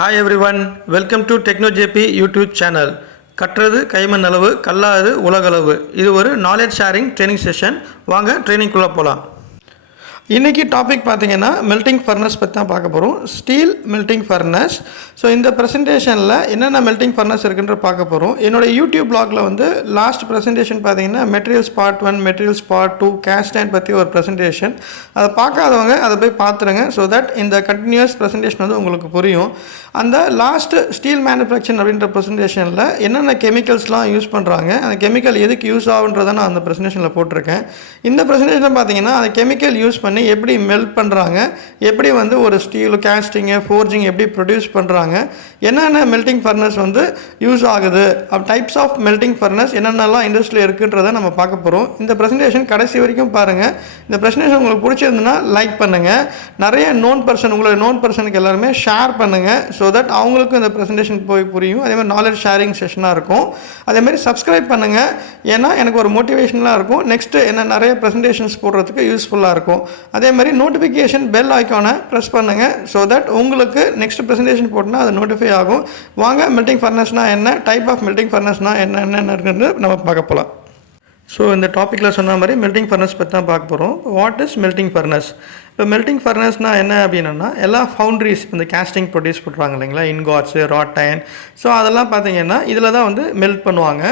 Hi everyone, welcome to TechnoJP YouTube channel. கற்றது கைமண் அளவு கல்லாது உலகளவு. இது ஒரு நாலேஜ் ஷேரிங் ட்ரைனிங் செஷன். வாங்க ட்ரைனிங்குள்ளே போகலாம். இன்றைக்கி டாபிக் பார்த்திங்கன்னா மெல்ட்டிங் ஃபர்னஸ் பற்றி தான் பார்க்க போகிறோம். Steel melting furnace. ஸோ இந்த ப்ரெசன்டேஷனில் என்னென்ன மெல்ட்டிங் ஃபர்னஸ் இருக்குன்ற பார்க்க போகிறோம். என்னோடய யூடியூப் பிளாகில் வந்து லாஸ்ட் ப்ரெசன்டேஷன் பார்த்திங்கன்னா materials part 1, materials part 2, cast iron பற்றி ஒரு ப்ரெசன்டேஷன். அதை பார்க்காதவங்க அதை போய் பார்த்துருங்க. ஸோ தட் இந்த கண்டினியூஸ் ப்ரெசன்டேஷன் வந்து உங்களுக்கு புரியும். அந்த லாஸ்ட் ஸ்டீல் மேனுஃபேக்சரிங் அப்படின்ற ப்ரெசன்டேஷனில் என்னென்ன கெமிக்கல்ஸ்லாம் யூஸ் பண்ணுறாங்க, அந்த கெமிக்கல் எதுக்கு யூஸ் ஆகுன்றதை நான் அந்த ப்ரெசன்டேஷனில் போட்டிருக்கேன். இந்த ப்ரெசன்டேஷனில் பார்த்திங்கன்னா அந்த கெமிக்கல் யூஸ் பண்ணி எப்படி மெல்ட் பண்ணுறாங்க, எப்படி வந்து ஒரு ஸ்டீல் கேஸ்டிங்கு ஃபோர்ஜிங் எப்படி ப்ரொடியூஸ் பண்ணுறாங்க, என்னென்ன மெல்ட்டிங் ஃபர்னஸ் வந்து யூஸ் ஆகுது, டைப்ஸ் ஆஃப் மெல்ட்டிங் ஃபர்னஸ் என்னென்னலாம் இண்டஸ்ட்ரியில் இருக்குன்றதை நம்ம பார்க்க போகிறோம். இந்த ப்ரெசன்டேஷன் கடைசி வரைக்கும் பாருங்கள். இந்த ப்ரெசன்டேஷன் உங்களுக்கு பிடிச்சிருந்துன்னா லைக் பண்ணுங்கள். நிறைய உங்களோட நோன் பர்சனுக்கு எல்லாருமே ஷேர் பண்ணுங்கள். ஸோ தட் அவங்களுக்கும் இந்த ப்ரெசன்டேஷன் போய் புரியும். அதேமாதிரி நாலேஜ் ஷேரிங் செஷனாக இருக்கும். அதேமாதிரி சப்ஸ்கிரைப் பண்ணுங்கள். ஏன்னா எனக்கு ஒரு மோட்டிவேஷனலாக இருக்கும். நெக்ஸ்ட்டு என்ன நிறைய ப்ரெசன்டேஷன்ஸ் போடுறதுக்கு யூஸ்ஃபுல்லாக இருக்கும். அதே மாதிரி நோட்டிஃபிகேஷன் பெல் ஐக்கானை ப்ரெஸ் பண்ணுங்கள். ஸோ தட் உங்களுக்கு நெக்ஸ்ட் ப்ரெசன்டேஷன் போட்டோன்னா அது நோட்டிஃபை ஆகும். வாங்க மெல்ட்டிங் ஃபர்னஸ்னால் என்ன, டைப் ஆஃப் மெல்ட்டிங் ஃபர்னஸ்னால் என்னென்ன இருக்குன்னு நம்ம பார்க்க போகலாம். ஸோ இந்த டாப்பிக்கில் சொன்ன மாதிரி மெல்ட்டிங் ஃபர்னஸ் பற்றி தான் பார்க்க போகிறோம். What is melting furnace? இப்போ மெல்ட்டிங் ஃபர்னஸ்னால் என்ன அப்படின்னா, எல்லா ஃபவுண்ட்ரிஸ் இந்த கேஸ்டிங் ப்ரொடியூஸ் பண்ணுறாங்க இல்லைங்களா, இன்காட்ஸு, ராட் அயர்ன். ஸோ அதெல்லாம் பார்த்தீங்கன்னா இதில் தான் வந்து மெல்ட் பண்ணுவாங்க.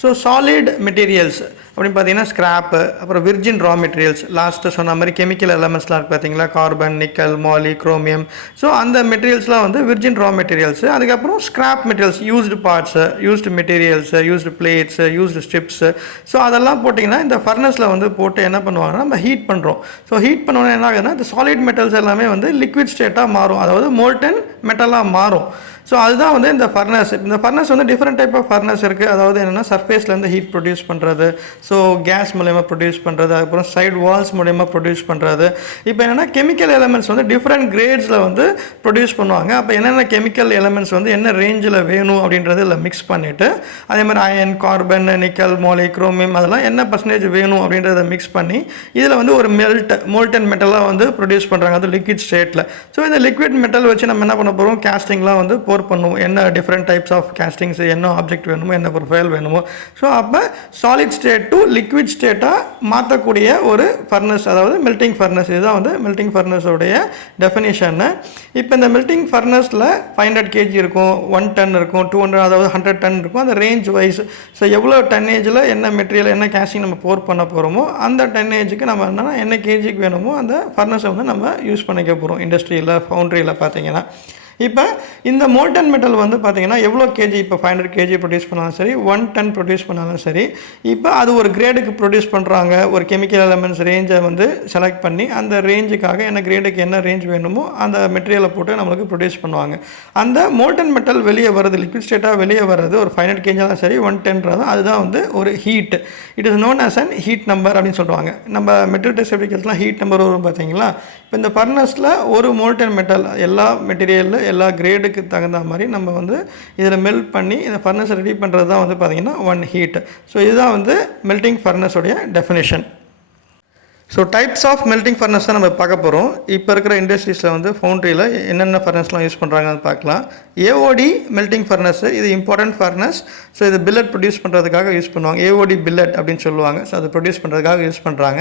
ஸோ சாலிட் மெட்டீரியல்ஸ் அப்படின்னு பார்த்தீங்கன்னா ஸ்க்ராப்பு, அப்புறம் விர்ஜின் ரா மெட்டீரியல்ஸ், லாஸ்ட்டு சொன்ன மாதிரி கெமிக்கல் எலமெண்ட்ஸ்லாம் இருக்குது பார்த்தீங்களா, கார்பன், நிக்கல், மாலி, குரோமியம். ஸோ அந்த மெட்டீரியல்ஸ்லாம் வந்து விர்ஜின் ரா மெட்டீரியல்ஸு. அதுக்கப்புறம் scrap materials, used parts, used materials, used plates, used strips. So அதெல்லாம் போட்டிங்கன்னா இந்த ஃபர்னஸில் வந்து போட்டு என்ன பண்ணுவாங்கன்னா நம்ம ஹீட் பண்ணுறோம். ஸோ ஹீட் பண்ணோன்னா என்ன ஆகுதுன்னா இந்த சாலிட் மெட்டல்ஸ் எல்லாமே வந்து லிக்விட் ஸ்டேட்டாக மாறும், அதாவது மோல்டன் மெட்டலாக மாறும். ஸோ அதுதான் வந்து இந்த ஃபர்னஸ். இந்த ஃபர்னஸ் வந்து டிஃப்ரெண்ட் டைப் ஆஃப் ஃபர்னஸ் இருக்குது. அதாவது என்னென்னா சர்ஃபேஸ்லேருந்து ஹீட் ப்ரொடியூஸ் பண்ணுறது, ஸோ கேஸ் மூலயமா ப்ரொடியூஸ் பண்ணுறது, அதுக்கப்புறம் சைட் வால்ஸ் மூலயமா ப்ரொடியூஸ் பண்ணுறது. இப்போ என்னென்னா கெமிக்கல் எலமெண்ட்ஸ் வந்து டிஃப்ரெண்ட் கிரேட்ஸில் வந்து ப்ரொடியூஸ் பண்ணுவாங்க. அப்போ என்னென்ன கெமிக்கல் எலமெண்ட்ஸ் வந்து என்ன ரேஞ்சில் வேணும் அப்படின்றது இல்லை மிக்ஸ் பண்ணிவிட்டு, அதே மாதிரி அயன், கார்பன், நிக்கல், மாலி, குரோமியம் அதெல்லாம் என்ன பர்சன்டேஜ் வேணும் அப்படின்றத மிக்ஸ் பண்ணி இதில் வந்து ஒரு மோல்டன் மெட்டலாக வந்து ப்ரொடியூஸ் பண்ணுறாங்க, அது லிக்விட் ஸ்டேட்டில். ஸோ இந்த லிக்விட் மெட்டல் வச்சு நம்ம என்ன பண்ண போகிறோம், கேஸ்டிங்லாம் வந்து பண்ணுவோம். என்ன டிஃப்ரெண்ட் டைப்ஸ் ஆஃப் கேஸ்டிங்ஸ், என்ன ஆப்ஜெக்ட் வேணுமோ, என்ன ப்ரொஃபைல் வேணுமோ. ஸோ அப்போ சாலிட் ஸ்டேட் டு லிக்விட் ஸ்டேட்டாக மாற்றக்கூடிய ஒரு ஃபர்னஸ், அதாவது மெல்ட்டிங் ஃபர்னஸ். இதுதான் வந்து மெல்ட்டிங் ஃபர்னஸோடைய டெஃபினேஷன். இப்போ இந்த மெல்ட்டிங் ஃபர்னஸில் 500 kg இருக்கும், 1 ton இருக்கும், 200 அதாவது 100 ton இருக்கும். அந்த ரேஞ்ச் வைஸ் ஸோ எவ்வளோ டன்னேஜில் என்ன மெட்டீரியல் என்ன கேஸ்டிங் நம்ம போர் பண்ண போகிறோமோ அந்த டன்னேஜுக்கு நம்ம என்னென்னா என்ன கேஜிக்கு வேணுமோ அந்த ஃபர்னஸை வந்து நம்ம யூஸ் பண்ணிக்க போகிறோம் இண்டஸ்ட்ரியில், ஃபவுண்ட்ரியில் பார்த்தீங்கன்னா. இப்போ இந்த மோல்டன் மெட்டல் வந்து பார்த்திங்கன்னா எவ்வளோ கேஜி, இப்போ 500 kg ப்ரொடியூஸ் பண்ணாலும் சரி, 1 ton ப்ரொடியூஸ் பண்ணாலும் சரி, இப்போ அது ஒரு கிரேடுக்கு ப்ரொடியூஸ் பண்ணுறாங்க. ஒரு கெமிக்கல் எலமெண்ட்ஸ் ரேஞ்சை வந்து செலக்ட் பண்ணி அந்த ரேஞ்சுக்காக என்ன கிரேடுக்கு என்ன ரேஞ்ச் வேணுமோ அந்த மெட்டீரியலை போட்டு நம்மளுக்கு ப்ரொடியூஸ் பண்ணுவாங்க. அந்த மோல்டன் மெட்டல் வெளியே வருது, லிக்விட் ஸ்டேட்டாக வெளியே வர்றது ஒரு 500 kg தான் சரி, 1 ton அதுதான் வந்து ஒரு heat. It is known as an heat number அப்படின்னு சொல்லுவாங்க. நம்ம மெட்டல் டெஸ்ட் சர்டிஃபிகேட்ஸ்லாம் ஹீட் நம்பர் வரும் பார்த்தீங்களா. இப்போ இந்த ஃபர்னஸில் ஒரு மோல்டன் மெட்டல் எல்லா மெட்டீரியலில் எல்லா கிரேடுக்கு தகுந்த மாதிரி நம்ம வந்து இதில் மெல்ட் பண்ணி இந்த ஃபர்னஸை ரெடி பண்ணுறது தான் வந்து பார்த்திங்கன்னா 1 ஹீட். ஸோ இதுதான் வந்து மெல்ட்டிங் ஃபர்னஸோடைய definition. So types of melting furnace தான் நம்ம பார்க்க போகிறோம். இப்போ இருக்கிற இண்டஸ்ட்ரீஸில் வந்து ஃபவுண்ட்ரியில் என்னென்ன ஃபர்னஸ்லாம் யூஸ் பண்ணுறாங்கன்னு பார்க்கலாம். ஏஓடி மெல்ட்டிங் ஃபர்னஸ், இது இம்பார்ட்டன்ட் ஃபர்னஸ். ஸோ இது பில்லட் ப்ரொடியூஸ் பண்ணுறதுக்காக யூஸ் பண்ணுவாங்க. ஏஓடி பில்லட் அப்படின்னு சொல்லுவாங்க. ஸோ அது ப்ரொடியூஸ் பண்ணுறதுக்காக யூஸ் பண்ணுறாங்க.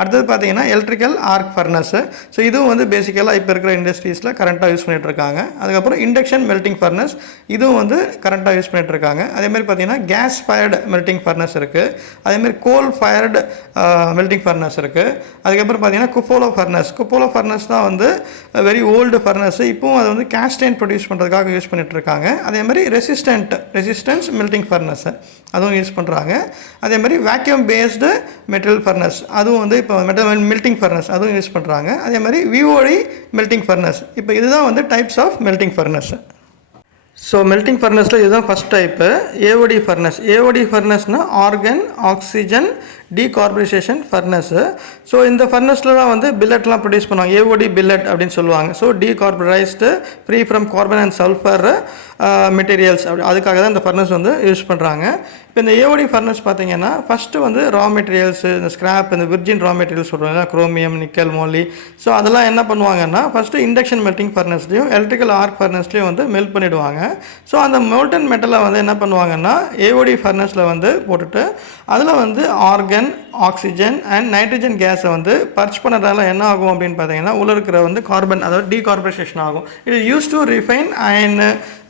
அடுத்தது பார்த்தீங்கன்னா எலக்ட்ரிக்கல் ஆர்க் ஃபர்னஸ். ஸோ இதுவும் வந்து பேசிக்கலாக இப்போ இருக்கிற இண்டஸ்ட்ரீஸில் கரண்ட்டாக யூஸ் பண்ணிகிட்ருக்காங்க. அதுக்கப்புறம் இண்டக்ஷன் மெல்ட்டிங் ஃபர்னஸ், இதுவும் வந்து கரண்ட்டாக யூஸ் பண்ணிகிட்ருக்காங்க. அதேமாதிரி பார்த்தீங்கன்னா கேஸ் ஃபயர்டு மெல்ட்டிங் ஃபர்னஸ் இருக்குது. அதேமாதிரி கோல் ஃபயர்டு மெல்ட்டிங் ஃபர்னஸ் இருக்குது. அதுக்கப்புறம் பார்த்தீங்கன்னா குப்போலோ ஃபர்னஸ் தான் வந்து வெரி ஓல்டு ஃபர்னஸ். இப்போவும் அது வந்து கேஸ்டைன் ப்ரொடியூஸ் பண்ணுறதுக்காக யூஸ் பண்ணிட்டு இருக்காங்க. அதே மாதிரி ரெசிஸ்டன்ஸ் மெல்ட்டிங் ஃபர்னஸ் அதுவும் யூஸ் பண்ணுறாங்க. அதே மாதிரி வேக்யூம் பேஸ்டு மெட்டல் ஃபர்னஸ் அதுவும் வந்து இப்போ மெல்ட்டிங் ஃபர்னஸ் அதுவும் யூஸ் பண்ணுறாங்க. அதே மாதிரி விஓடி மெல்ட்டிங் ஃபர்னஸ். இப்போ இதுதான் வந்து types of melting furnace. So melting ஃபர்னஸில் இதுதான் first type AOD furnace. AOD ஃபர்னஸ்னால் argon oxygen decarbonization furnace. So இந்த ஃபர்னஸில் தான் வந்து பில்லட்லாம் ப்ரொடியூஸ் பண்ணுவாங்க, ஏஓடி பில்லட் அப்படின்னு சொல்லுவாங்க. So decarbonized free from carbon and sulphur materials அதுக்காக தான் இந்த ஃபர்னஸ் வந்து யூஸ் பண்ணுறாங்க. இப்போ இந்த ஏஓடி ஃபர்னஸ் பார்த்தீங்கன்னா ஃபஸ்ட்டு வந்து ரா மெட்டீரியல்ஸு, இந்த ஸ்கிராப், இந்த விர்ஜின் ரா மெட்டீரியல்ஸ் சொல்கிறாங்க, குரோமியம், நிக்கல், மோலி. ஸோ அதெல்லாம் என்ன பண்ணுவாங்கன்னா ஃபஸ்ட்டு இண்டக்ஷன் மெல்ட்டிங் ஃபர்னஸ்லையும் எலக்ட்ரிக்கல் ஆர்க் ஃபர்னஸ்லையும் வந்து மெல்ட் பண்ணிவிடுவாங்க. ஸோ அந்த மோல்டன் மெட்டலை வந்து என்ன பண்ணுவாங்கன்னா ஏஓடி ஃபர்னஸில் வந்து போட்டுட்டு அதில் வந்து ஆர்கன், ஆக்சிஜன் அண்ட் நைட்ரஜன் கேஸை வந்து பர்ச் பண்ணுறதால என்ன ஆகும் அப்படின்னு பார்த்தீங்கன்னா உள்ள இருக்கிற வந்து கார்பன், அதாவது டீகார்பனைசேஷன் ஆகும். இது யூஸ் டு ரிஃபைன் அயன்,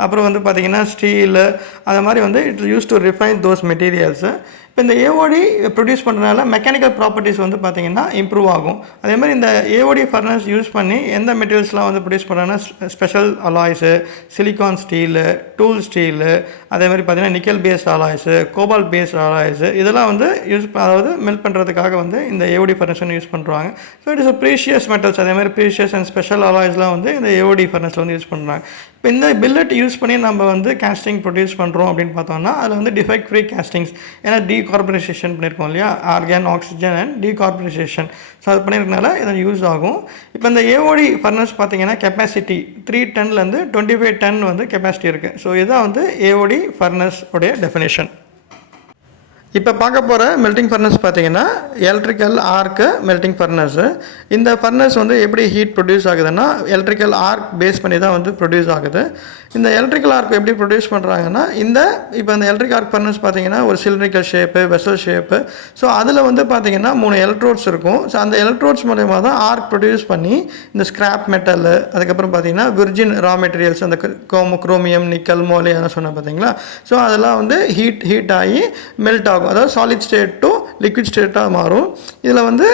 அப்புறம் வந்து பார்த்திங்கன்னா ஸ்டீலு, அந்த மாதிரி வந்து it use to refine those materials. இப்போ இந்த ஏஓடி ப்ரொடியூஸ் பண்ணுறதுனால மெக்கானிக்கல் ப்ராப்பர்ட்டிஸ் வந்து பார்த்திங்கன்னா இம்ப்ரூவ் ஆகும். அதே மாதிரி இந்த ஏஓடி ஃபர்னஸ் யூஸ் பண்ணி எந்த மெட்டீரியல்ஸ்லாம் வந்து ப்ரொடியூஸ் பண்ணுறாங்கன்னா special alloys, silicon steel, tool steel, அதே மாதிரி பார்த்திங்கன்னா nickel based alloys, cobalt based alloys, இதெல்லாம் வந்து அதாவது மெல்ட் பண்ணுறதுக்காக வந்து இந்த ஏஓடி ஃபர்னஸ் வந்து யூஸ் பண்ணுறாங்க. So it is precious metals, அதே மாதிரி ப்ரீஷியஸ் அண்ட் ஸ்பெஷல் அலாய்ஸ்லாம் வந்து இந்த ஏஓடி ஃபர்னஸில் வந்து யூஸ் பண்ணுறாங்க. இப்போ இந்த பில்லட் யூஸ் பண்ணி நம்ம வந்து கேஸ்டிங் ப்ரொடியூஸ் பண்ணுறோம் அப்படின்னு பார்த்தோம்னா அதில் வந்து டிஃபெக்ட் ஃப்ரீ கேஸ்டிங்ஸ், ஏன்னா டீகார்பனைசேஷன் பண்ணியிருக்கோம் இல்லையா, organ, oxygen and decarbonisation. So அது பண்ணியிருக்கனால இது யூஸ் ஆகும். இப்போ இந்த ஏஓடி ஃபர்னஸ் பார்த்தீங்கன்னா கெப்பாசிட்டி 3 டன்லேருந்து 25 டன் வந்து கெப்பாசிட்டி இருக்குது. ஸோ இதுதான் வந்து ஏஓடி ஃபர்னஸ் உடைய டெஃபினேஷன். இப்போ பார்க்க போகிற மெல்ட்டிங் ஃபர்னஸ் பார்த்தீங்கன்னா எலக்ட்ரிக்கல் ஆர்க்கு மெல்ட்டிங் ஃபர்னஸ்ஸு. இந்த ஃபர்னஸ் வந்து எப்படி ஹீட் ப்ரொடியூஸ் ஆகுதுன்னா எலக்ட்ரிக்கல் ஆர்க் பேஸ் பண்ணி தான் வந்து ப்ரொடியூஸ் ஆகுது. இந்த எலக்ட்ரிக்கல் ஆர்க் எப்படி ப்ரொடியூஸ் பண்ணுறாங்கன்னா இப்போ இந்த எலக்ட்ரிக் ஆர்க் ஃபர்னஸ் பார்த்தீங்கன்னா ஒரு cylindrical shape, vessel shape. So அதில் வந்து பார்த்தீங்கன்னா 3 எலக்ட்ரோட்ஸ் இருக்கும். ஸோ அந்த எலக்ட்ரோட்ஸ் மூலயமா தான் ஆர்க் ப்ரொடியூஸ் பண்ணி இந்த ஸ்கிராப் மெட்டல், அதுக்கப்புறம் பார்த்தீங்கன்னா விர்ஜின் ரா மெட்டீரியல்ஸ், அந்த குரோமியம், நிக்கல், மோலி அதெல்லாம் சொன்னேன் பார்த்தீங்களா. ஸோ அதெல்லாம் வந்து ஹீட் ஆகி மெல்ட் ஆகும், அதாவது சாலிட் ஸ்டேட் டு லிக்விட் ஸ்டேட்டாக மாறும். இதில் வந்து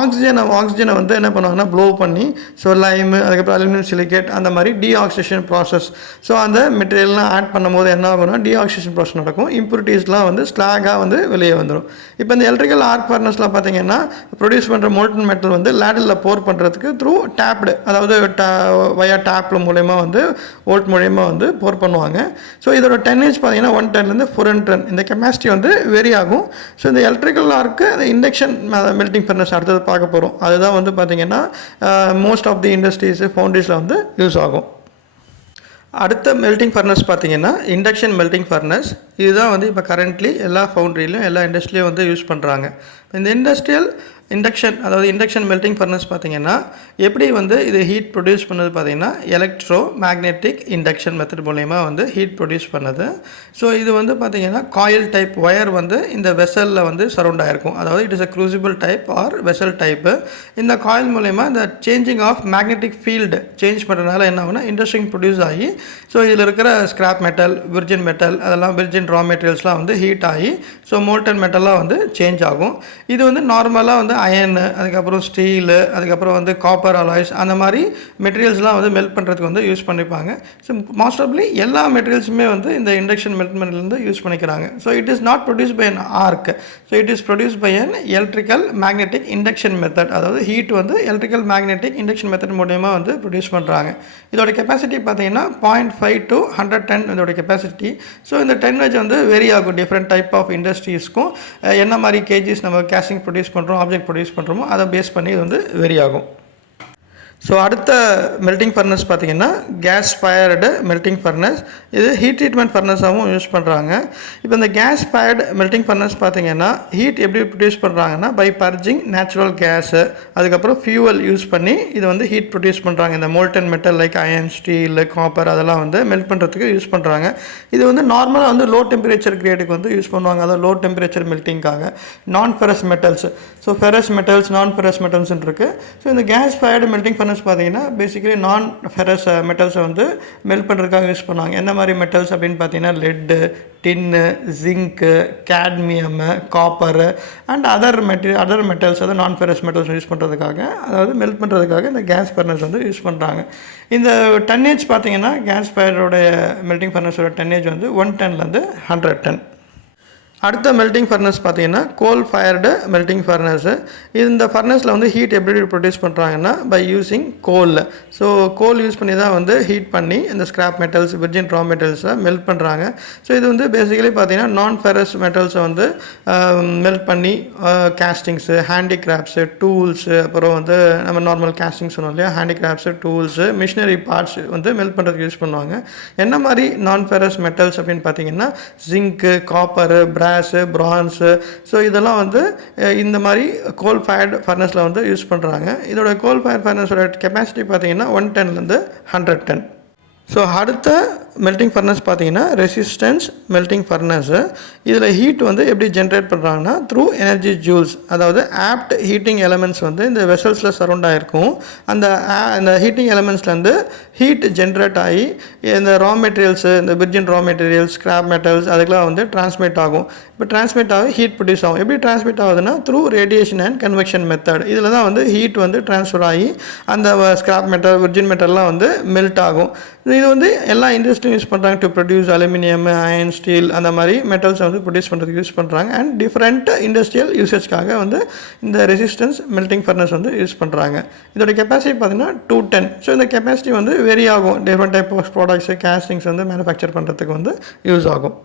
ஆக்சிஜனை வந்து என்ன பண்ணுவாங்கன்னா ப்ளோ பண்ணி, ஸோ லைமு, அதுக்கப்புறம் அலுமினியம் சிலிகேட், அந்த மாதிரி டீஆக்சிடேஷன் ப்ராசஸ். ஸோ அந்த மெட்டீரியல்லாம் ஆட் பண்ணும்போது என்ன ஆகும்னா டீஆக்சிடேஷன் ப்ராசஸ் நடக்கும், இம்ப்யூரிட்டிஸ்லாம் வந்து ஸ்லாகாக வந்து வெளியே வந்துடும். இப்போ இந்த எலக்ட்ரிக்கல் ஆர்க் ஃபர்னஸ்லாம் பார்த்தீங்கன்னா ப்ரொடியூஸ் பண்ணுற மோல்டன் மெட்டல் வந்து லேடலில் போர் பண்ணுறதுக்கு த்ரூ டேப்டு, அதாவது வயா டேப்பில் மூலயமா வந்து வோல்ட் மூலயமா வந்து போர் பண்ணுவாங்க. ஸோ இதோட டன்னேஜ் பார்த்தீங்கன்னா 1 டன்லேருந்து 400 டன். இந்த கெப்பாசிட்டி வந்து வெரி ஆகும். ஸோ இந்த எலக்ட்ரிக்கல் ஆர்க்கு இந்த இண்டக்ஷன் மெல்ட்டிங் ஃபர்னஸ் அடுத்தது பார்க்க போகிறோம். அதுதான் வந்து பார்த்திங்கன்னா மோஸ்ட் ஆஃப் தி இண்டஸ்ட்ரீஸ், ஃபவுண்டரிஸில் வந்து யூஸ் ஆகும். அடுத்த மெல்ட்டிங் ஃபர்னஸ் பார்த்திங்கன்னா இண்டக்ஷன் மெல்ட்டிங் ஃபர்னஸ். இதுதான் வந்து இப்போ கரண்ட்லி எல்லா ஃபவுண்டரிலையும் எல்லா இண்டஸ்ட்ரியிலையும் வந்து யூஸ் பண்ணுறாங்க. இந்த இண்டக்ஷன் மெல்ட்டிங் ஃபர்னஸ் பார்த்திங்கன்னா எப்படி வந்து இது ஹீட் ப்ரொடியூஸ் பண்ணது பார்த்திங்கன்னா எலக்ட்ரோ மேக்னெட்டிக் இண்டக்ஷன் மெத்தட் மூலயமா வந்து ஹீட் ப்ரொடியூஸ் பண்ணது. ஸோ இது வந்து பார்த்திங்கன்னா காயில் டைப் ஒயர் வந்து இந்த வெசலில் வந்து சரௌண்ட் ஆகிருக்கும், அதாவது it is a crucible type or vessel type. இந்த காயில் மூலயமா இந்த changing of magnetic field change பண்ணுறதுனால என்ன ஆகுனா இண்டஸ்ட்ரிங் ப்ரொடியூஸ் ஆகி, ஸோ இதில் இருக்கிற ஸ்கிராப் மெட்டல், விர்ஜின் மெட்டல், அதெல்லாம் விர்ஜின் ரா மெட்டீரியல்ஸ்லாம் வந்து ஹீட் ஆகி ஸோ மோல்டன் மெட்டலாக வந்து சேஞ்ச் ஆகும். இது வந்து நார்மலாக வந்து அயன், அதுக்கப்புறம் ஸ்டீலு, அதுக்கப்புறம் வந்து காப்பர் அலாய்ஸ், அந்த மாதிரி மெட்டீரியல்ஸ்லாம் வந்து மெல்ட் பண்ணுறதுக்கு வந்து யூஸ் பண்ணிப்பாங்க. ஸோ மோஸ்ட் எல்லா மெட்டீரியல்ஸுமே வந்து இந்த இண்டக்ஷன் மெல்ட்மெண்ட்லேருந்து யூஸ் பண்ணிக்கிறாங்க. So it is not produce by an arc, so it is produce by an electrical magnetic induction method. அதாவது ஹீட் வந்து எலக்ட்ரிக்கல் மேக்னெட்டிக் இண்டக்ஷன் மெத்தட் மூலயமா வந்து ப்ரொடியூஸ் பண்ணுறாங்க. இதோட கெப்பாசிட்டி பார்த்தீங்கன்னா 0.5 to 100 டன் இதோட கெப்பாசிட்டி. ஸோ இந்த டன்னேஜ் வந்து வெரி ஆகும் டிஃப்ரெண்ட் டைப் ஆஃப் இண்டஸ்ட்ரீஸ்க்கும். என்ன மாதிரி கேஜிஸ் நம்ம கேஸ்டிங் ப்ரொடியூஸ் பண்ணுறோம், ஆப்ஜெக்ட் ப்ரொடியூஸ் பண்ணுறோமோ அதை பேஸ் பண்ணி இது வந்து வெரி ஆகும். ஸோ அடுத்த மெல்ட்டிங் ஃபர்னஸ் பார்த்திங்கன்னா கேஸ் ஃபயர்டு மெல்ட்டிங் ஃபர்னஸ். இது ஹீட் ட்ரீட்மெண்ட் ஃபர்னஸாகவும் யூஸ் பண்ணுறாங்க. இப்போ இந்த கேஸ் ஃபயர்டு மெல்ட்டிங் ஃபர்னஸ் பார்த்திங்கன்னா ஹீட் எப்படி ப்ரொடியூஸ் பண்ணுறாங்கன்னா பை பர்ஜிங் நேச்சுரல் கேஸு, அதுக்கப்புறம் ஃபியூவல் யூஸ் பண்ணி இது வந்து ஹீட் ப்ரொடியூஸ் பண்ணுறாங்க. இந்த molten metal like iron, steel, copper அதெல்லாம் வந்து மெல்ட் பண்ணுறதுக்கு யூஸ் பண்ணுறாங்க. இது வந்து நார்மலாக வந்து லோ டெம்பரேச்சர் கிரேடுக்கு வந்து யூஸ் பண்ணுவாங்க, அதாவது லோ டெம்பரேச்சர் மெல்ட்டிங்காக. நான் ferrous metals, so ferrous metals, நான் ஃபெரஸ் மெட்டல்ஸ்ன்னு இருக்குது. ஸோ இந்த கேஸ் ஃபயர்டு மெல்ட்டிங் ஃபர்னஸ் பார்த்தீங்கன்னா பேசிக்கலி நான் ஃபெரஸ் மெட்டல்ஸை வந்து மெல்ட் பண்ணுறதுக்காக யூஸ் பண்ணுவாங்க. என்ன மாதிரி மெட்டல்ஸ் அப்படின்னு பார்த்தீங்கன்னா lead, tin, zinc, cadmium, copper and other metals, அதாவது நான் ஃபெரஸ் மெட்டல்ஸ் யூஸ் பண்ணுறதுக்காக, அதாவது மெல்ட் பண்ணுறதுக்காக இந்த கேஸ் ஃபர்னஸ் வந்து யூஸ் பண்ணுறாங்க. இந்த டன்னேஜ் பார்த்தீங்கன்னா கேஸ் ஃபயரோடைய மெல்ட்டிங் ஃபர்னஸோட டன்னேஜ் வந்து 1 டன்லேருந்து 100 டன். அடுத்த மெல்டிங் ஃபர்னஸ் பார்த்தீங்கன்னா கோல் ஃபயர்டு மெல்டிங் ஃபர்னஸு. இந்த ஃபர்னஸில் வந்து ஹீட் எப்படி ப்ரொடியூஸ் பண்ணுறாங்கன்னா by using coal. So coal use பண்ணி தான் வந்து ஹீட் பண்ணி இந்த ஸ்கிராப் மெட்டல்ஸ் விர்ஜின் ரா மெட்டல்ஸை மெல்ட் பண்ணுறாங்க. ஸோ இது வந்து பேசிக்கலி பார்த்தீங்கன்னா நான் ஃபெரஸ் மெட்டல்ஸை வந்து மெல்ட் பண்ணி கேஸ்டிங்ஸு, ஹேண்டிகிராஃப்ட்ஸு, டூல்ஸு, அப்புறம் வந்து நம்ம நார்மல் கேஸ்டிங்ஸ் சொன்னோம் இல்லையா, ஹேண்டிகிராஃப்ட்ஸு, டூல்ஸு, மிஷினரி பார்ட்ஸ் வந்து மெல்ட் பண்ணுறதுக்கு யூஸ் பண்ணுவாங்க. என்ன மாதிரி நான் ஃபெரஸ் மெட்டல்ஸ் அப்படின்னு பார்த்தீங்கன்னா ஜிங்க்கு, காப்பரு, பிரான்ஸு. ஸோ இதெல்லாம் வந்து இந்த மாதிரி கோல் ஃபயர்டு ஃபர்னஸில் வந்து யூஸ் பண்ணுறாங்க. இதோட கோல் ஃபயர் ஃபர்னஸோட கெப்பாசிட்டி பார்த்தீங்கன்னா 110 100 டன். ஸோ அடுத்த மெல்டிங் ஃபர்னஸ் பார்த்தீங்கன்னா ரெசிஸ்டன்ஸ் மெல்டிங் ஃபர்னஸு. இதில் ஹீட் வந்து எப்படி ஜென்ரேட் பண்ணுறாங்கன்னா த்ரூ எனர்ஜி ஜூல்ஸ், அதாவது ஆப்ட் ஹீட்டிங் எலமெண்ட்ஸ் வந்து இந்த வெசல்ஸில் சரௌண்ட் ஆகிருக்கும். அந்த ஹீட்டிங் எலமெண்ட்ஸ்லேருந்து ஹீட் ஜென்ரேட் ஆகி இந்த ரா மெட்டீரியல்ஸு, இந்த virgin raw materials, scrap metals அதுக்கெலாம் வந்து டிரான்ஸ்மிட் ஆகும். இப்போ டிரான்ஸ்மிட் ஆகி ஹீட் ப்ரொடியூஸ் ஆகும். எப்படி டிரான்ஸ்மிட் ஆகுதுன்னா through radiation and convection method. இதில் தான் வந்து ஹீட் வந்து ட்ரான்ஸ்ஃபர் ஆகி அந்த ஸ்கிராப் மெட்டல், விர்ஜின் மெட்டல்லாம் வந்து மெல்ட் ஆகும். இது வந்து எல்லா இண்டஸ்ட்ரியும் யூஸ் பண்ணுறாங்க to produce aluminium, iron, steel அந்த மாதிரி மெட்டல்ஸை வந்து ப்ரொடியூஸ் பண்ணுறதுக்கு யூஸ் பண்ணுறாங்க. அண்ட் டிஃப்ரெண்ட் இண்டஸ்ட்ரியல் யூசேஜ்க்காக வந்து இந்த ரெசிஸ்டன்ஸ் மெல்டிங் ஃபர்னஸ் வந்து யூஸ் பண்ணுறாங்க. இதோட கெப்பாசிட்டி பார்த்தீங்கன்னா 210. ஸோ இந்த கெப்பாசிட்டி வந்து வெரி ஆகும். Different type of products, castings வந்து மேனுஃபேக்சர் பண்ணுறதுக்கு வந்து யூஸ் ஆகும்.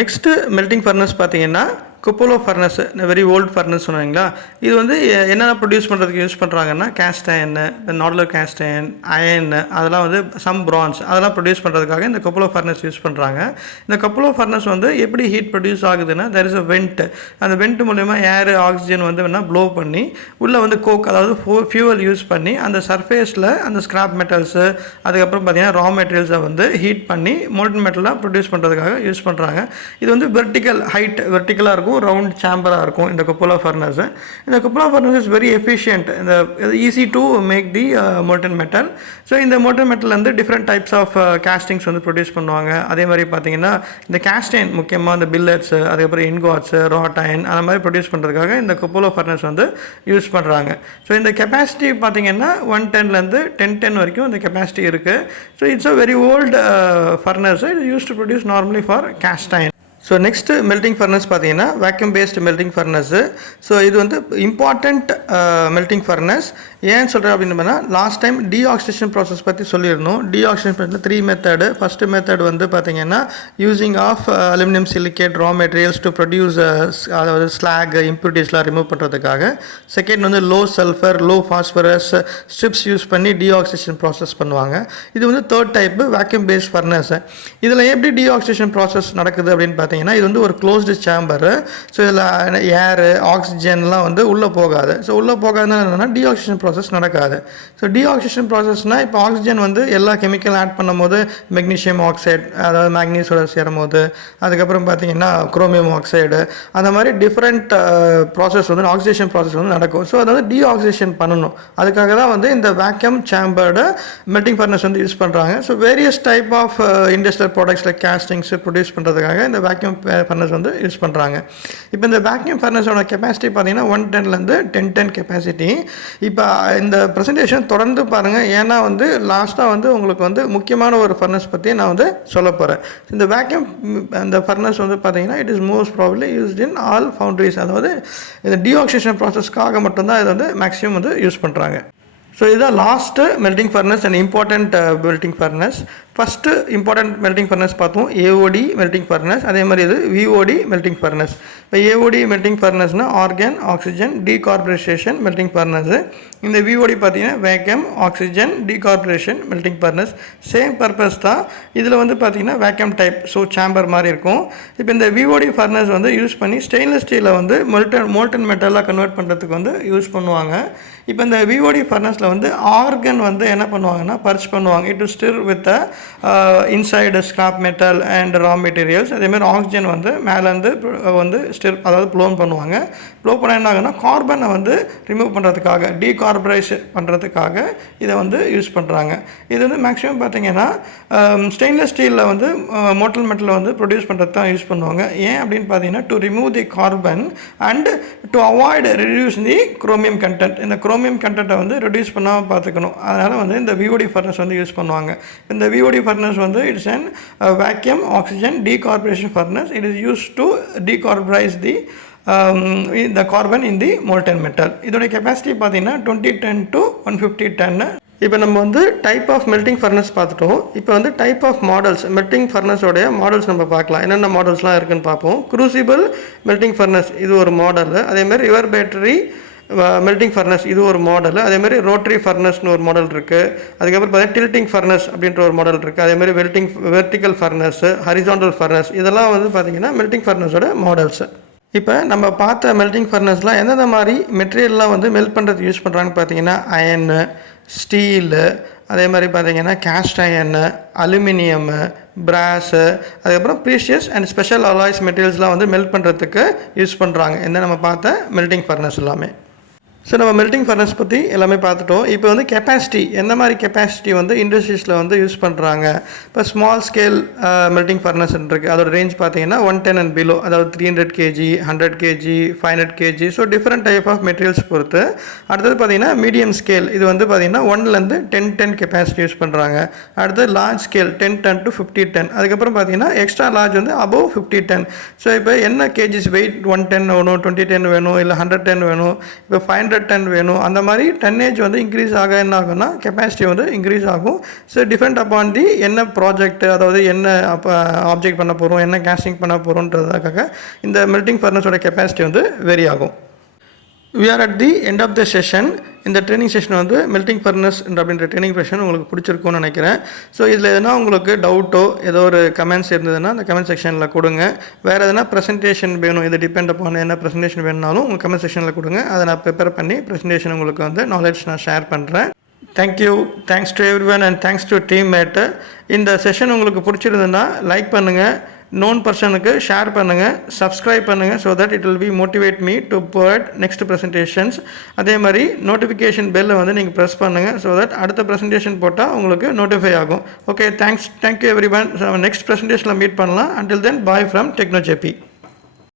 நெக்ஸ்ட்டு மெல்டிங் ஃபர்னஸ் பார்த்தீங்கன்னா cupola furnace, very old furnace சொன்னாங்களா. இது வந்து என்னென்ன ப்ரொடியூஸ் பண்ணுறதுக்கு யூஸ் பண்ணுறாங்கன்னா cast iron, normal cast iron, அதெல்லாம் வந்து சம் பிரான்ஸ் அதெல்லாம் ப்ரொடியூஸ் பண்ணுறதுக்காக இந்த குப்போலோ ஃபர்னஸ் யூஸ் பண்ணுறாங்க. இந்த குப்போலோ ஃபர்னஸ் வந்து எப்படி ஹீட் ப்ரொடியூஸ் ஆகுதுன்னா தேர் இஸ் அ வெண்ட். அந்த வெண்ட் மூலமா ஏர், ஆக்சிஜன் வந்து வேணால் ப்ளோ பண்ணி உள்ளே வந்து கோக், அதாவது ஃபியூவல் யூஸ் பண்ணி அந்த சர்ஃபேஸில் அந்த ஸ்கிராப் மெட்டல்ஸு, அதுக்கப்புறம் பார்த்தீங்கன்னா ரா மெட்டீரியல்ஸை வந்து ஹீட் பண்ணி மோல்டன் மெட்டலாக ப்ரொடியூஸ் பண்ணுறதுக்காக யூஸ் பண்ணுறாங்க. இது வந்து வெர்டிக்கலாக இருக்கும், ரவுண்ட் சேம்பராக இருக்கும் இந்த குப்போலா ஃபர்னஸ். இந்த cupola furnace is very efficient, இந்த easy to make the molten metal. So இந்த மோல்டன் மெட்டல் வந்து டிஃப்ரெண்ட் டைப்ஸ் ஆஃப் கேஸ்டிங்ஸ் வந்து ப்ரொடியூஸ் பண்ணுவாங்க. அதே மாதிரி பார்த்தீங்கன்னா இந்த கேஸ்ட் அயன், முக்கியமாக இந்த பில்லட்ஸு, அதுக்கப்புறம் இன்காட்ஸு, ராட் அயன் அந்த மாதிரி ப்ரொடியூஸ் பண்ணுறதுக்காக இந்த குப்போலா ஃபர்னஸ் வந்து யூஸ் பண்ணுறாங்க. ஸோ இந்த கெப்பாசிட்டி பார்த்தீங்கன்னா 110 10 வரைக்கும் இந்த கெப்பாசிட்டி இருக்குது. So it's a very old furnace. It use to produce normally for cast iron. So next melting furnace பார்த்தீங்கன்னா vacuum based melting furnace. So இது வந்து இம்பார்ட்டண்ட் மெல்டிங் ஃபர்னஸ். ஏன்னு சொல்கிறேன் அப்படின்னு பார்த்தீங்கன்னா லாஸ்ட் டைம் டீஆக்சிடேஷன் ப்ராசஸ் பற்றி சொல்லியிருந்தோம். டீஆக்சிடேஷன் ப்ராசஸில் 3 மெத்தடு. ஃபஸ்ட்டு மெத்தட் வந்து பார்த்தீங்கன்னா using of aluminium silicate raw materials to produce, அதாவது ஸ்லாக் இம்ப்யூரிட்டிஸ்லாம் ரிமூவ் பண்ணுறதுக்காக. செகண்ட் வந்து low sulphur, low phosphorus strips use பண்ணி டீஆக்சிடேஷன் ப்ராசஸ் பண்ணுவாங்க. இது வந்து third type vacuum based furnace. இதில் எப்படி டீஆக்சிடேஷன் ப்ராசஸ் நடக்குது அப்படின்னு பார்த்தீங்கன்னா இது வந்து ஒரு க்ளோஸ்டு சேம்பரு. ஸோ இதில் ஏரு, ஆக்சிஜன்லாம் வந்து உள்ளே போகாது. ஸோ உள்ளே போகாதுன்னா என்னென்னா டீஆக்சிடேஷன் ப்ராசஸ் நடக்காது. ஸோ டீஆக்சிடேஷன் ப்ராசஸ்னால் இப்போ ஆக்சிஜன் வந்து எல்லா கெமிக்கல் ஆட் பண்ணும் போது மெக்னீஷியம் ஆக்சைடு, அதாவது மேக்னீஸோட சேரும் போது, அதுக்கப்புறம் பார்த்தீங்கன்னா குரோமியம் ஆக்சைடு, அந்த மாதிரி டிஃப்ரெண்ட் ப்ராசஸ் வந்து ஆக்சிடேஷன் ப்ராசஸ் வந்து நடக்கும். ஸோ அதை வந்து டீஆக்சிடேஷன் பண்ணணும். அதுக்காக தான் வந்து இந்த வேக்யூம் சேம்பர்டு மெல்டிங் ஃபர்னஸ் வந்து யூஸ் பண்ணுறாங்க. So various type of industrial products like castings produce பண்ணுறதுக்காக இந்த வேக்யூம் ஃபர்னஸ் வந்து யூஸ் பண்ணுறாங்க. இப்போ இந்த வேக்யூம் ஃபர்னஸோட கெப்பாசிட்டி பார்த்தீங்கன்னா 110 10 கெப்பாசிட்டி. இப்போ இந்த ப்ரெசன்டேஷன் தொடர்ந்து பாருங்கள், ஏன்னா வந்து லாஸ்ட்டாக வந்து உங்களுக்கு வந்து முக்கியமான ஒரு ஃபர்னஸ் பற்றி நான் வந்து சொல்ல போகிறேன். இந்த வேக்யூம் இந்த ஃபர்னஸ் வந்து பார்த்தீங்கன்னா it is most probably used in all foundries, அதாவது இந்த டீஆக்சிடேஷன் ப்ராசஸ்க்காக மட்டும்தான் இதை வந்து மேக்ஸிமம் வந்து யூஸ் பண்ணுறாங்க. ஸோ இதுதான் last melting furnace and important melting furnace. First important melting furnace பார்த்தோம் ஏஓடி மெல்டிங் ஃபர்னஸ். அதே மாதிரி இது விஓடி மெல்டிங் ஃபர்னஸ். இப்போ ஏஓடி மெல்டிங் ஃபர்னஸ்னால் argon oxygen decarburation melting furnace. இந்த விஓடி பார்த்தீங்கன்னா vacuum oxygen decarburation melting furnace. Same purpose தான். இதில் வந்து பார்த்தீங்கன்னா வேக்யூம் டைப், ஸோ சேம்பர் மாதிரி இருக்கும். இப்போ இந்த விஓடி ஃபர்னஸ் வந்து யூஸ் பண்ணி ஸ்டெயின்லெஸ் ஸ்டீலை வந்து மோல்டன் மெட்டலாக கன்வெர்ட் பண்ணுறதுக்கு வந்து யூஸ் பண்ணுவாங்க. இப்போ இந்த விஓடி ஃபர்னஸில் வந்து ஆர்கன் வந்து என்ன பண்ணுவாங்கன்னா பர்ச் பண்ணுவாங்க. It to stir with inside scrap metal and raw materials. அதேமாதிரி ஆக்சிஜன் வந்து மேலேருந்து வந்து ஸ்டிர், அதாவது ப்ளோன் பண்ணுவாங்க. ப்ளோ பண்ண என்ன ஆகுன்னா கார்பனை வந்து ரிமூவ் பண்ணுறதுக்காக, டீகார்பரைஸ் பண்ணுறதுக்காக இதை வந்து யூஸ் பண்ணுறாங்க. இது வந்து மேக்ஸிமம் பார்த்தீங்கன்னா ஸ்டெயின்லெஸ் ஸ்டீலில் வந்து மோல்டன் மெட்டலை வந்து ப்ரொடியூஸ் பண்ணுறது தான் யூஸ் பண்ணுவாங்க. ஏன் அப்படின்னு பார்த்தீங்கன்னா to remove the carbon and to avoid reduce the chromium content. இந்த குரோமியம் கண்டென்ட்டை வந்து ரெடியூஸ் பண்ணாமல் பார்த்துக்கணும். அதனால் வந்து இந்த விஓடி ஃபர்னஸ் வந்து யூஸ் பண்ணுவாங்க. இந்த விஓடி rotary furnace வந்து it's an vacuum oxygen decarburization furnace. It is used to decarburize the carbon in the molten metal. இதோட கெப்பாசிட்டி பார்த்தீங்கன்னா 20 டன் to 150 டன். இப்போ நம்ம வந்து டைப் ஆஃப் மெல்டிங் ஃபர்னஸ் பார்த்துட்டோம். இப்போ வந்து டைப் ஆஃப் மாடல்ஸ் மெல்டிங் ஃபர்னஸோடைய மாடல்ஸ் நம்ம பார்க்கலாம். என்னென்ன மாடல்ஸ்லாம் இருக்குன்னு பார்ப்போம். க்ரூசிபிள் மெல்டிங் ஃபர்னஸ் இது ஒரு மாடல். அதேமாதிரி ரிவர்பேட்டரி மெல்டிங் ஃபர்னஸ் இது ஒரு மாடல். அதேமாதிரி ரோட்டரி ஃபர்னஸ்னு ஒரு மாடல் இருக்குது. அதுக்கப்புறம் பார்த்தீங்கன்னா டில்ட்டிங் ஃபர்னஸ் அப்படின்ற ஒரு மாடல் இருக்குது. அதேமாதிரி வெர்டிக்கல் ஃபர்னஸ், ஹரிசாண்டல் ஃபர்னஸ் இதெல்லாம் வந்து பார்த்திங்கன்னா மெல்டிங் ஃபர்னஸோட மாடல்ஸு. இப்போ நம்ம பார்த்த மெல்டிங் ஃபர்னஸ்லாம் எந்தெந்த மாதிரி மெட்டீரியல்லாம் வந்து மெல்ட் பண்ணுறதுக்கு யூஸ் பண்ணுறாங்கன்னு பார்த்தீங்கன்னா அயனு, ஸ்டீலு, அதே மாதிரி பார்த்தீங்கன்னா கேஸ்ட் அயனு, அலுமினியமு, பிராஸு, அதுக்கப்புறம் ப்ரீஷியஸ் அண்ட் ஸ்பெஷல் அலாய்ஸ் மெட்டீரியல்ஸ்லாம் வந்து மெல்ட் பண்ணுறதுக்கு யூஸ் பண்ணுறாங்க. இந்த நம்ம பார்த்த மெல்டிங் ஃபர்னஸ் எல்லாமே. ஸோ நம்ம மெல்டிங் ஃபர்னஸ் பற்றி எல்லாமே பார்த்துட்டோம். இப்போ வந்து கெப்பாசிட்டி எந்த மாதிரி கெப்பாசிட்டி வந்து இண்டஸ்ட்ரீஸில் வந்து யூஸ் பண்ணுறாங்க. இப்போ ஸ்மால் ஸ்கேல் மெல்டிங் ஃபர்னஸ் இருக்குது. அதோட ரேஞ்ச் பார்த்தீங்கன்னா 110 அண்ட் பிலோ, அதாவது 300 kg, 100 kg, 500 kg. So different type of materials பொறுத்து. அடுத்தது பார்த்தீங்கன்னா மீடியம் ஸ்கேல் இது வந்து பார்த்தீங்கன்னா 1லேருந்து 10 டன் கெப்பாசிட்டி யூஸ் பண்ணுறாங்க. அடுத்தது large scale 10 ton to 50 ton. அதுக்கப்புறம் பார்த்தீங்கன்னா எக்ஸ்ட்ரா லார்ஜ் வந்து அபவ் 50 டன். ஸோ இப்போ என்ன கேஜிஸ் வெயிட் 110 வேணும், 20 டன் வேணும், இல்லை 100 டன் வேணும், இப்போ 500 டன் வேணும், அந்த மாதிரி டன்னேஜ் வந்து இன்க்ரீஸ் ஆக என்ன ஆகும்னா கெப்பாசிட்டி வந்து இன்க்ரீஸ் ஆகும். ஸோ டிஃபெண்ட் அப்பான் தி என்ன ப்ராஜெக்ட், அதாவது என்ன ஆப்ஜெக்ட் பண்ண போகிறோம், என்ன கேஸ்டிங் பண்ண போகிறோன்றதுக்காக இந்த மெல்டிங் ஃபர்னஸோட கெப்பாசிட்டி வந்து வேரி ஆகும். We are at the end of the session. இந்த ட்ரைனிங் செஷன் வந்து மெல்டிங் ஃபர்னஸ் அப்படின்ற ட்ரைனிங் செஷன் உங்களுக்கு பிடிச்சிருக்கும்னு நினைக்கிறேன். ஸோ இதில் எதனா உங்களுக்கு டவுட்டோ ஏதோ ஒரு கமெண்ட்ஸ் இருந்ததுன்னா அந்த கமெண்ட் செக்ஷனில் கொடுங்க. வேறு எதனா ப்ரெசன்டேஷன் வேணும், இது டிபெண்ட் அப்பான் என்ன ப்ரெசன்டேஷன் வேணுனாலும் உங்கள் கமெண்ட் செக்ஷனில் கொடுங்க. அதை நான் ப்ரிப்பேர் பண்ணி ப்ரெசன்டேஷன் உங்களுக்கு வந்து நாலேஜ் நான் ஷேர் பண்ணுறேன். Thank you, thanks to every one and thanks to teammate. இந்த செஷன் உங்களுக்கு பிடிச்சிருந்ததுன்னா லைக் பண்ணுங்கள், நோன் பர்சனுக்கு ஷேர் பண்ணுங்கள், சப்ஸ்கிரைப் பண்ணுங்கள். So that it will be motivate me to provide next presentations. அதே மாதிரி நோட்டிஃபிகேஷன் பெல்லை வந்து நீங்கள் ப்ரெஸ் பண்ணுங்கள். ஸோ தட் அடுத்த ப்ரெசன்டேஷன் போட்டால் உங்களுக்கு நோட்டிஃபை ஆகும். Okay, thank you everyone. Next ப்ரெசன்டேஷனில் மீட் பண்ணலாம். Until then bye from techno JP.